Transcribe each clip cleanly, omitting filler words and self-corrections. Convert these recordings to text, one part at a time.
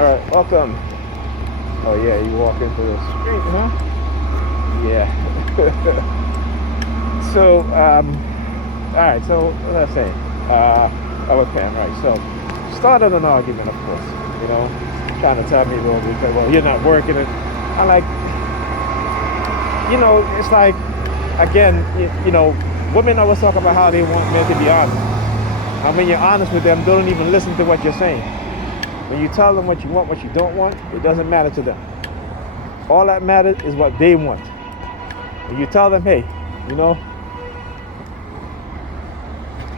All right, welcome. Oh yeah, you walk into the street, huh? Yeah. So, all right. So what was I saying? Okay, right. So, started an argument, of course. You know, trying to tell me, well, you're not working it. I'm like, it's like, again, women always talk about how they want men to be honest. And when you're honest with them, they don't even listen to what you're saying. When you tell them what you want, what you don't want, it doesn't matter to them. All that matters is what they want. When you tell them, hey, you know,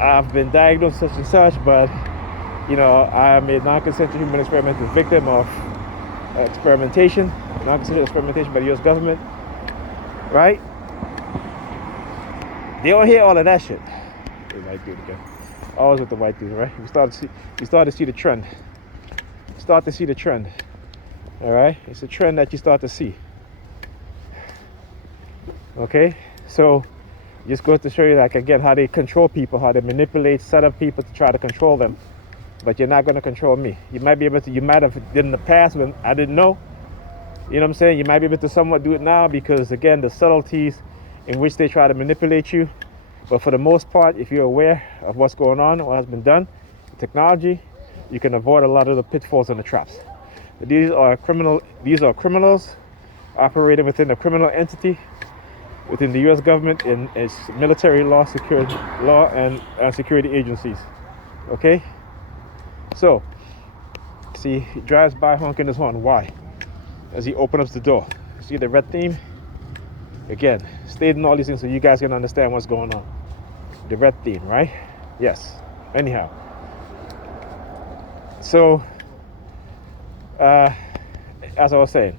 I've been diagnosed such and such, but I am a non-consensual human experimental victim of experimentation, non-consensual experimentation by the U.S. government, right? They don't hear all of that shit. The white dude again. Always with the white dude, right? You start to see the trend. Start to see the trend. All right, it's a trend that you start to see. Okay, so just goes to show you, like, again, how they control people, how they manipulate, set up people to try to control them. But you're not going to control me. You might be able to. You might have did in the past when I didn't know. You know what I'm saying? You might be able to somewhat do it now because, again, the subtleties in which they try to manipulate you. But for the most part, if you're aware of what's going on, what has been done, technology, you can avoid a lot of the pitfalls and the traps. These are criminals operating within a criminal entity, within the U.S. government, in its military law, security law, and security agencies. Okay. So, see, he drives by honking his horn. Why? As he opens up the door. See the red theme? Again, stating all these things so you guys can understand what's going on. The red theme, right? Yes. Anyhow. So, as I was saying,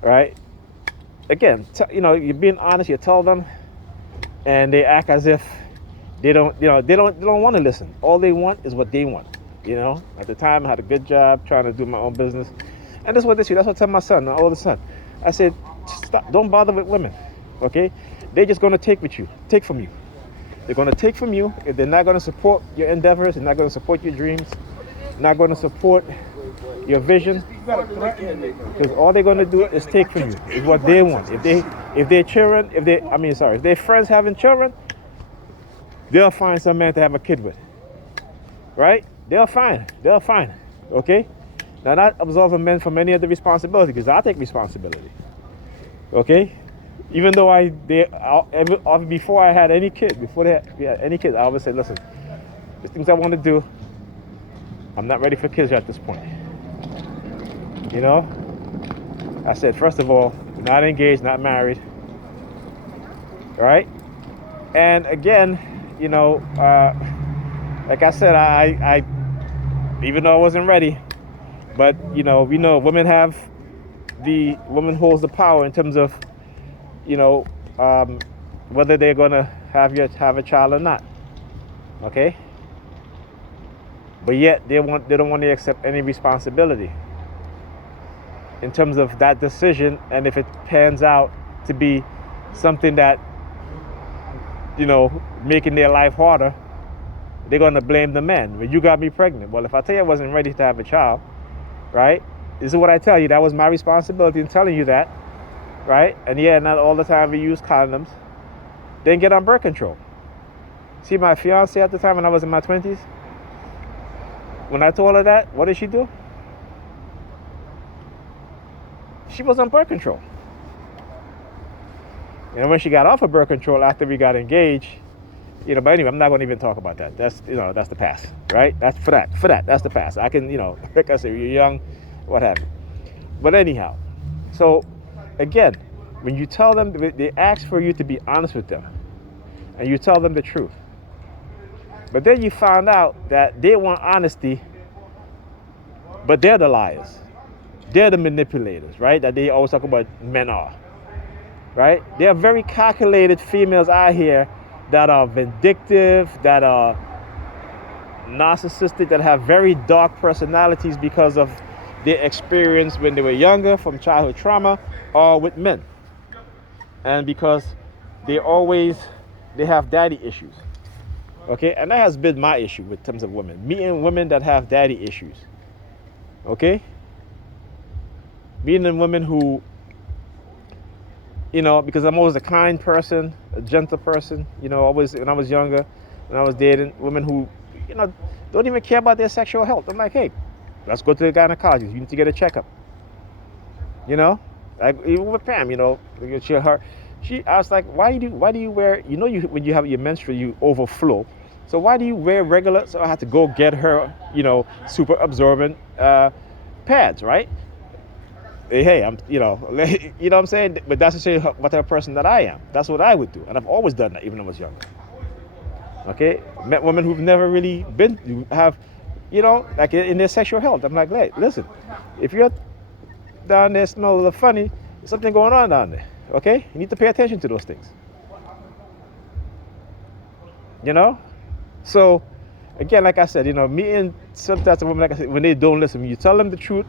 right? Again, you're being honest. You tell them, and they act as if they don't want to listen. All they want is what they want. At the time, I had a good job trying to do my own business, and that's what they do. That's what I tell my son, my oldest son. I said, stop. Don't bother with women. Okay? They're just going to take from you. They're going to take from you. If they're not going to support your endeavors, they're not going to support your dreams, not going to support your vision, because all they're going to do is take from you. Is what they want. If their friends having children, they'll find some man to have a kid with, right? They'll find. Okay. Now, not absolving men from any of the responsibility, because I take responsibility. Okay. Even though before I had any kid, I always said, listen, the things I want to do, I'm not ready for kids at this point. I said, first of all, we're not engaged, not married. Right? And again, like I said, I even though I wasn't ready, but we know women holds the power in terms of, whether they're gonna have a child or not. Okay? But yet they don't want to accept any responsibility in terms of that decision, and if it pans out to be something that, making their life harder, they're going to blame the man. Well, you got me pregnant. Well, if I tell you I wasn't ready to have a child, right? This is what I tell you. That was my responsibility in telling you that, right? And yeah, not all the time we use condoms. Then get on birth control. See, my fiance at the time when I was in my 20s, when I told her that, what did she do? She was on birth control. And when she got off of birth control after we got engaged, but anyway, I'm not going to even talk about that. That's the past, right? That's for that. That's the past. I can, like I said, you're young, what have you. But anyhow, so again, when you tell them, they ask for you to be honest with them, and you tell them the truth. But then you found out that they want honesty, but they're the liars. They're the manipulators, right? That they always talk about men are, right? There are very calculated females out here that are vindictive, that are narcissistic, that have very dark personalities because of their experience when they were younger from childhood trauma or with men. And because they have daddy issues. Okay? And that has been my issue with terms of women. Meeting women that have daddy issues. Okay? Being a woman who, because I'm always a kind person, a gentle person, always when I was younger, when I was dating women who, don't even care about their sexual health. I'm like, hey, let's go to the gynecologist. You need to get a checkup. Like even with Pam, I was like, why do you wear, when you have your menstrual, you overflow. So why do you wear regular? So I had to go get her, super absorbent pads, right? Hey, I'm, what I'm saying? But that's to say what type of person that I am. That's what I would do. And I've always done that, even when I was younger. Okay? Met women who've never really like in their sexual health. I'm like, hey, listen, if you're down there smell a little funny, there's something going on down there. Okay? You need to pay attention to those things. So, again, like I said, meeting some types of women, like I said, when they don't listen, when you tell them the truth,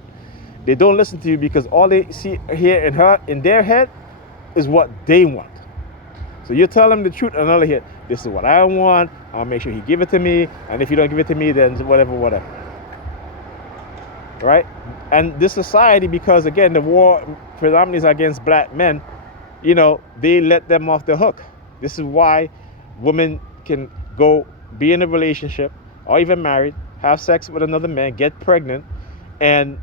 they don't listen to you because all they see here in their head is what they want. So you tell them the truth in another head. This is what I want. I'll make sure he give it to me. And if you don't give it to me, then whatever. Right? And this society, because again, the war predominantly is against black men, they let them off the hook. This is why women can go be in a relationship or even married, have sex with another man, get pregnant, and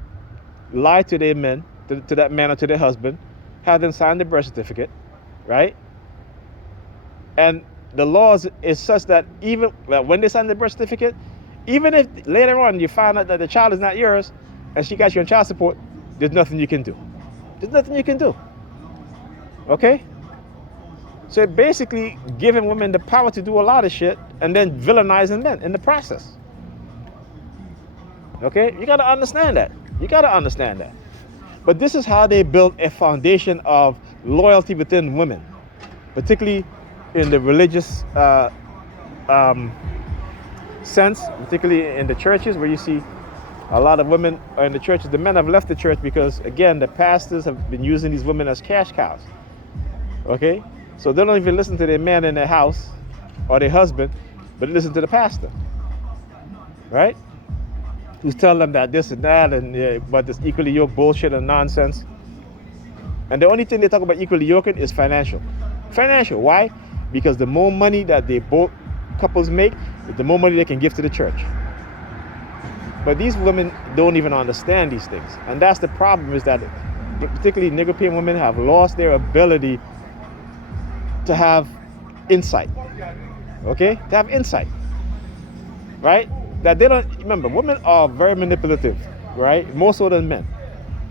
lie to their men, to that man or to their husband, have them sign the birth certificate, right? And the laws is such that even when they sign the birth certificate, even if later on you find out that the child is not yours and she got you on child support, there's nothing you can do. There's nothing you can do. Okay? So basically giving women the power to do a lot of shit and then villainizing men in the process. Okay? You gotta understand that. But this is how they built a foundation of loyalty within women, particularly in the religious sense, particularly in the churches where you see a lot of women are in the churches. The men have left the church because, again, the pastors have been using these women as cash cows. Okay? So they don't even listen to their man in their house or their husband, but they listen to the pastor. Right? Who's telling them that this and that, and but this equally yoked bullshit and nonsense. And the only thing they talk about equally yoked is financial. Financial. Why? Because the more money that they both couples make, the more money they can give to the church. But these women don't even understand these things. And that's the problem, is that particularly Negropean women have lost their ability to have insight. Okay? To have insight. Right? That they don't, remember, women are very manipulative, right? More so than men.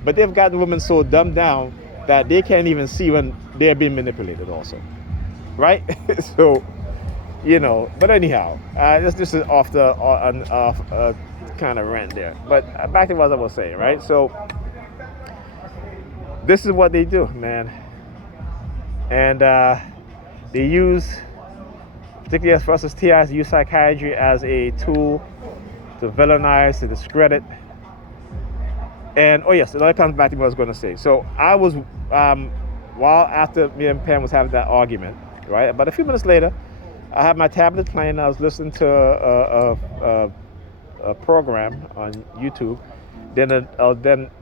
But they've gotten women so dumbed down that they can't even see when they're being manipulated also. Right? So, but anyhow, this is off the kind of rant there. But back to what I was saying, right? So, this is what they do, man. And they use, particularly for us as TIs, use psychiatry as a tool to villainize, to discredit. And oh yes, that comes back to what I was going to say. So I was, while after me and Pam was having that argument, right? About a few minutes later, I had my tablet playing. I was listening to a program on YouTube. Then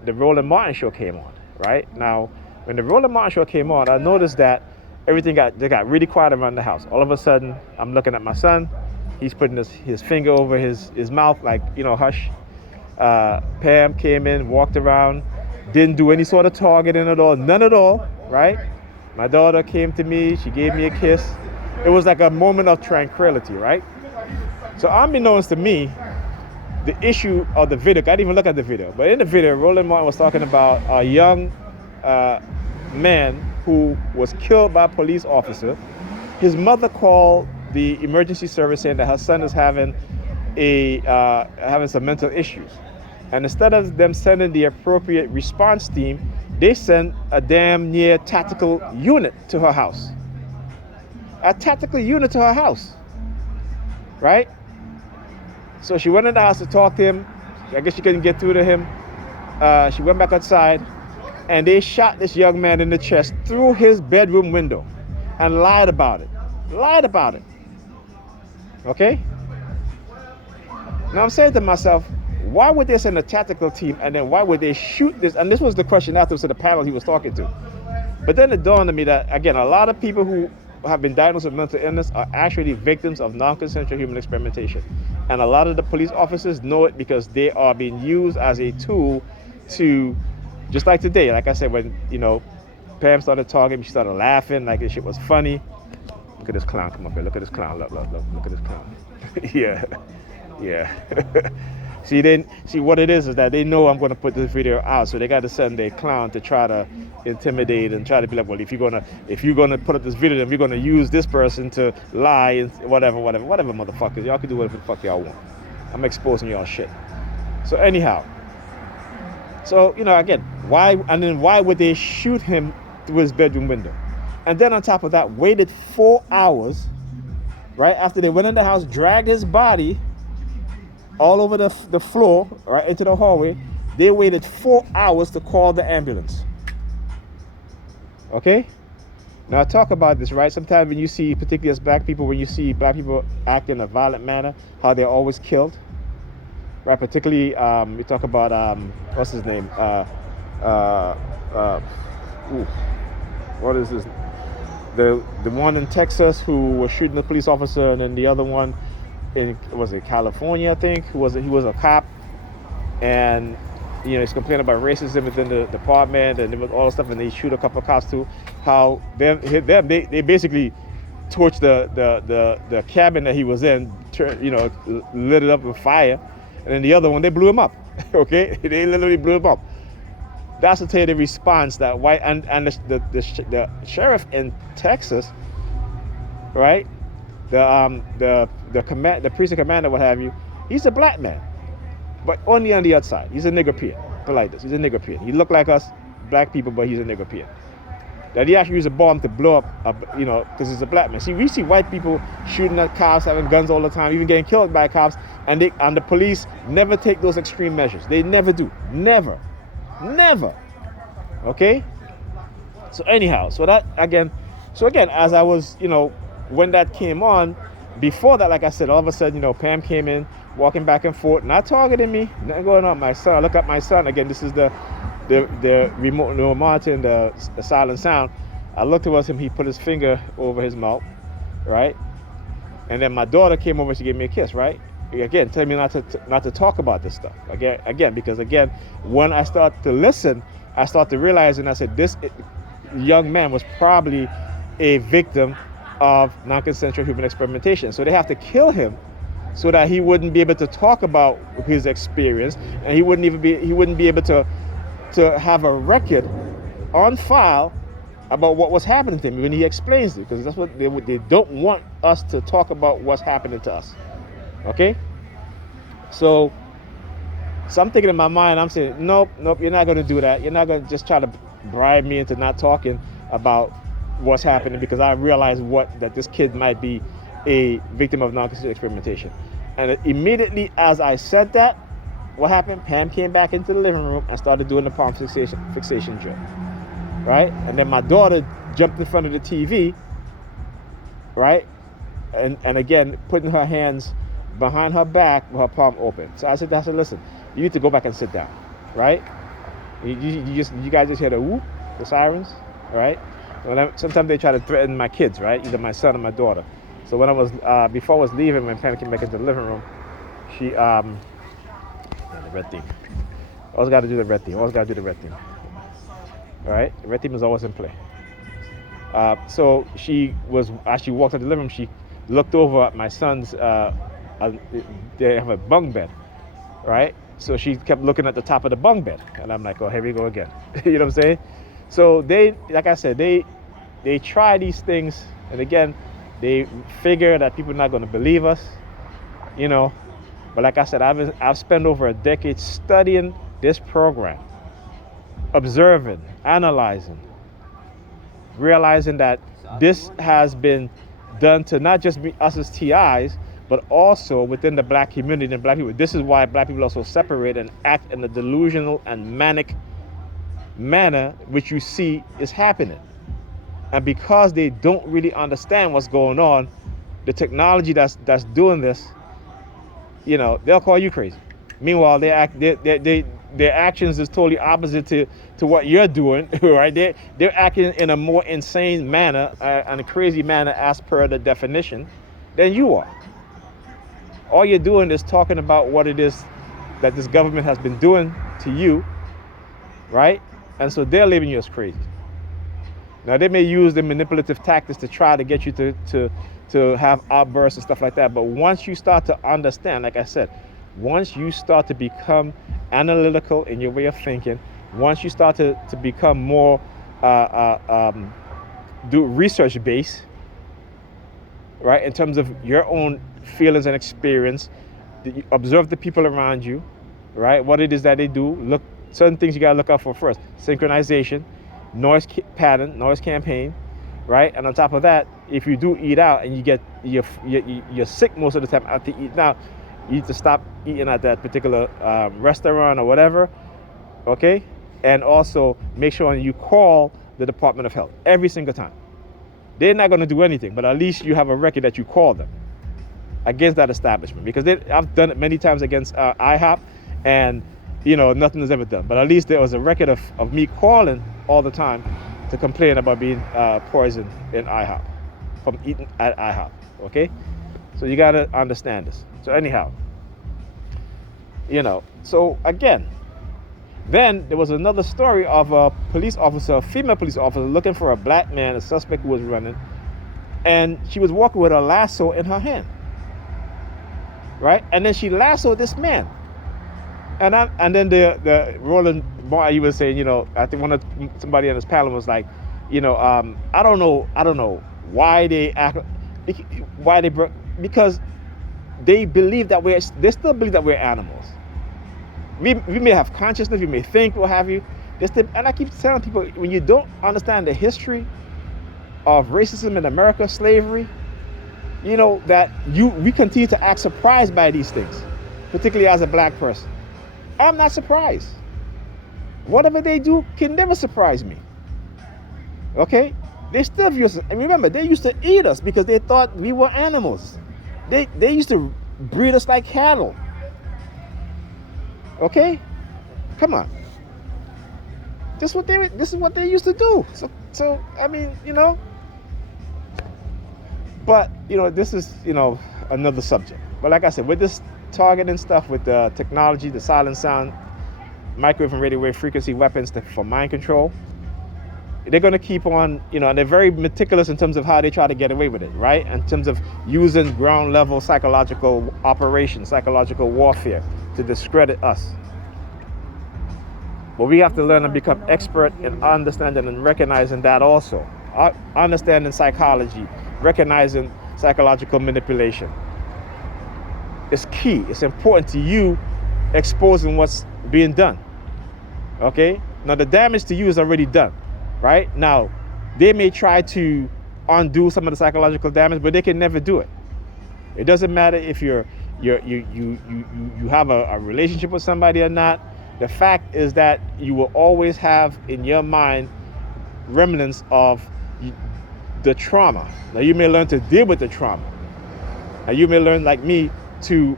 the Roland Martin show came on, right? Now, when the Roland Martin show came on, I noticed that everything got really quiet around the house. All of a sudden, I'm looking at my son. He's putting his finger over his mouth, like, hush. Pam came in, walked around, didn't do any sort of targeting at all, none at all, right? My daughter came to me, she gave me a kiss. It was like a moment of tranquility, right? So unbeknownst to me, the issue of the video, I didn't even look at the video, but in the video, Roland Martin was talking about a young man who was killed by a police officer. His mother called the emergency service saying that her son is having some mental issues. And instead of them sending the appropriate response team, they sent a damn near tactical unit to her house. A tactical unit to her house, right? So she went in the house to talk to him. I guess she couldn't get through to him. She went back outside, and they shot this young man in the chest through his bedroom window and lied about it. Okay? Now I'm saying to myself, Why would they send a tactical team, and then why would they shoot this? And this was the question afterwards to the panel he was talking to. But then it dawned on me that, again, a lot of people who have been diagnosed with mental illness are actually victims of non-consensual human experimentation. And a lot of the police officers know it because they are being used as a tool to, just like today, like I said, when, Pam started talking, she started laughing like this shit was funny. Look at this clown, come up here, look at this clown, look at this clown. yeah. See what it is that they know I'm going to put this video out, so they got to send a clown to try to intimidate and try to be like, well, if you're gonna put up this video, then we're gonna use this person to lie and whatever, motherfuckers. Y'all can do whatever the fuck y'all want. I'm exposing y'all shit. So anyhow, again, why would they shoot him through his bedroom window? And then on top of that, waited 4 hours, right after they went in the house, dragged his body all over the floor, right into the hallway. They waited 4 hours to call the ambulance. Okay? Now talk about this, right? Sometimes when you see, particularly as black people, when you see black people act in a violent manner, how they're always killed, right? Particularly, we talk about, what's his name? What is this? The one in Texas who was shooting the police officer, and then the other one was it California, I think, he was a cop, and he's complaining about racism within the department and all the stuff, and they shoot a couple of cops too. How they basically torched the cabin that he was in, lit it up with fire, and then the other one they blew him up. Okay, they literally blew him up. That's to tell you the response that white and the sheriff in Texas, right? The precinct commander, what have you, he's a black man, but only on the outside. He's a nigger-peon. Put like this, he's a nigger-peon. He look like us black people, but he's a nigger-peon. That he actually used a bomb to blow up, because he's a black man. See, we see white people shooting at cops, having guns all the time, even getting killed by cops, and the police never take those extreme measures. They never do. Never. Okay? So anyhow, so again, as I was, when that came on, before that, like I said, all of a sudden, Pam came in, walking back and forth, not targeting me, nothing going on. My son, I look at my son, again, this is the remote monitor and the silent sound. I looked towards him, he put his finger over his mouth, right? And then my daughter came over, she gave me a kiss, right? Again, telling me not to talk about this stuff. Again, because when I start to listen, I start to realize, and I said, this young man was probably a victim of non-consensual human experimentation. So they have to kill him so that he wouldn't be able to talk about his experience, and he wouldn't be able to have a record on file about what was happening to him when he explains it, because that's what they don't want us to talk about what's happening to us. Okay? So I'm thinking in my mind, I'm saying, nope, you're not going to do that. You're not going to just try to bribe me into not talking about what's happening, because I realized that this kid might be a victim of non-consensual experimentation. And immediately as I said that, what happened? Pam came back into the living room and started doing the palm fixation drill, right? And then my daughter jumped in front of the TV, right? And again, putting her hands behind her back with her palm open. So I said, listen, you need to go back and sit down, right? You guys just hear the whoop, the sirens, right? Sometimes they try to threaten my kids, right? Either my son or my daughter. So when before I was leaving, when Pam came back into the living room, she, the red thing. Always got to do the red thing. All right? The red thing is always in play. So as she walked out the living room, she looked over at my son's, they have a bunk bed, right? So she kept looking at the top of the bunk bed. And I'm like, oh, here we go again. You know what I'm saying? So like I said, they try these things, and again, they figure that people are not going to believe us, But like I said, I've spent over a decade studying this program, observing, analyzing, realizing that this has been done to not just be us as TIs, but also within the black community and black people. This is why black people are so separated and act in a delusional and manic manner, which you see is happening. And because they don't really understand what's going on, the technology that's doing this, they'll call you crazy. Meanwhile, their actions is totally opposite to what you're doing, right? They're acting in a more insane manner, and a crazy manner as per the definition, than you are. All you're doing is talking about what it is that this government has been doing to you, right? And so they're labeling you as crazy. Now, they may use the manipulative tactics to try to get you to have outbursts and stuff like that. But once you start to understand, like I said, once you start to become analytical in your way of thinking, once you start to become more do research based, right, in terms of your own feelings and experience, you observe the people around you, right, what it is that they do, look, certain things you got to look out for first: synchronization, noise pattern, noise campaign, right? And on top of that, if you do eat out and you're sick most of the time after eating out, you need to stop eating at that particular restaurant or whatever, okay? And also make sure you call the Department of Health every single time. They're not going to do anything, but at least you have a record that you call them against that establishment, because I've done it many times against IHOP, and nothing is ever done. But at least there was a record of me calling all the time to complain about being poisoned in IHOP from eating at IHOP. Okay, so you got to understand this. So anyhow, so again, then there was another story of a police officer, a female police officer, looking for a black man, a suspect who was running, and she was walking with a lasso in her hand, right? And then she lassoed this man. And then the Roland Martin, he was saying, I think somebody on this panel was like, I don't know why they act, because they believe that they still believe that we're animals. We may have consciousness, we may think, what have you. And I keep telling people, when you don't understand the history of racism in America, slavery, that we continue to act surprised by these things, particularly as a black person. I'm not surprised. Whatever they do can never surprise me. Okay? They still view us, and remember, they used to eat us because they thought we were animals. They used to breed us like cattle. Okay? Come on. This is what they used to do. So I mean, but this is another subject. But like I said, with this targeting stuff, with the technology, the silent sound, microwave and radio wave frequency weapons for mind control, they're going to keep on, and they're very meticulous in terms of how they try to get away with it, right? In terms of using ground level psychological operations, psychological warfare to discredit us. But we have to learn and become expert in understanding and recognizing that also. Understanding psychology, recognizing psychological manipulation. It's key. It's important to you exposing what's being done. Okay? Now the damage to you is already done, right? Now, they may try to undo some of the psychological damage, but they can never do it. It doesn't matter if you have a relationship with somebody or not. The fact is that you will always have in your mind remnants of the trauma. Now you may learn to deal with the trauma. Now you may learn, like me, to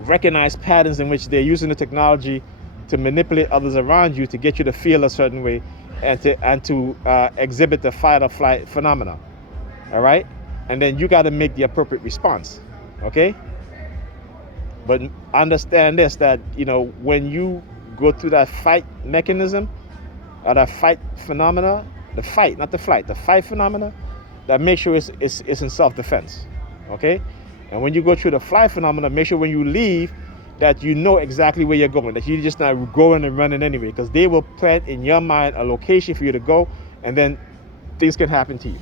recognize patterns in which they're using the technology to manipulate others around you to get you to feel a certain way and to exhibit the fight or flight phenomena. All right? And then you got to make the appropriate response. Okay? But understand this, that when you go through that fight mechanism or that fight phenomena, the fight, not the flight, the fight phenomena, that make sure it's in self-defense. Okay? And when you go through the flight phenomena, make sure when you leave that you know exactly where you're going, that you're just not going and running anyway, because they will plant in your mind a location for you to go, and then things can happen to you.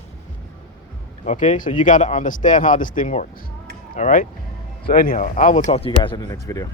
Okay? So you got to understand how this thing works. All right? So anyhow, I will talk to you guys in the next video.